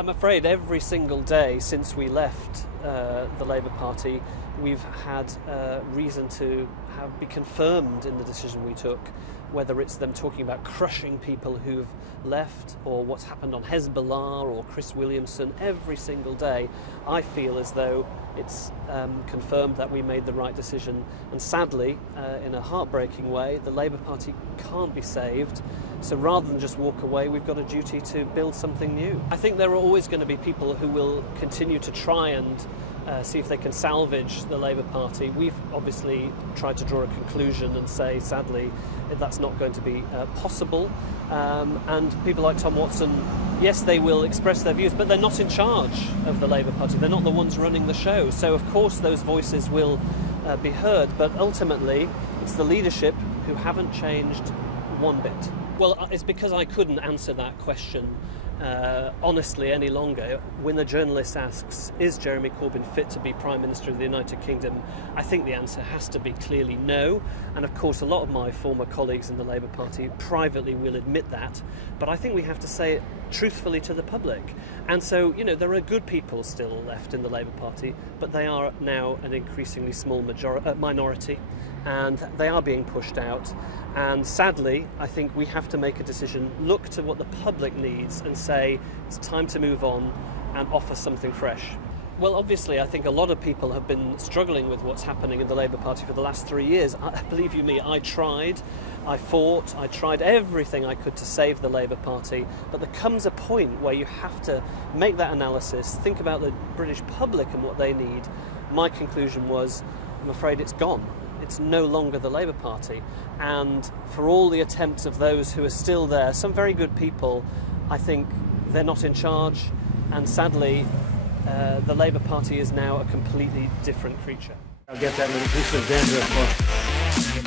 I'm afraid every single day since we left the Labour Party, we've had reason to be confirmed in the decision we took, whether it's them talking about crushing people who've left or what's happened on Hezbollah or Chris Williamson. Every single day I feel as though it's confirmed that we made the right decision, and sadly, in a heartbreaking way, the Labour Party can't be saved. So rather than just walk away, we've got a duty to build something new. I think there are always going to be people who will continue to try and see if they can salvage the Labour Party. We've obviously tried to draw a conclusion and say, sadly, that's not going to be possible. And people like Tom Watson, yes, they will express their views, but they're not in charge of the Labour Party. They're not the ones running the show. So, of course, those voices will be heard. But ultimately, it's the leadership who haven't changed one bit. Well, it's because I couldn't answer that question honestly any longer. When the journalist asks, is Jeremy Corbyn fit to be Prime Minister of the United Kingdom, I think the answer has to be clearly no. And of course, a lot of my former colleagues in the Labour Party privately will admit that. But I think we have to say it truthfully to the public. And so, you know, there are good people still left in the Labour Party, but they are now an increasingly small minority, and they are being pushed out. And sadly, I think we have to make a decision, look to what the public needs and say it's time to move on and offer something fresh. Well, obviously, I think a lot of people have been struggling with what's happening in the Labour Party for the last 3 years. Believe you me, I tried, I fought, I tried everything I could to save the Labour Party, but there comes a point where you have to make that analysis, think about the British public and what they need. My conclusion was, I'm afraid it's gone. It's no longer the Labour Party. And for all the attempts of those who are still there, some very good people, I think they're not in charge. And sadly, the Labour Party is now a completely different creature. I'll get that little piece of dandruff.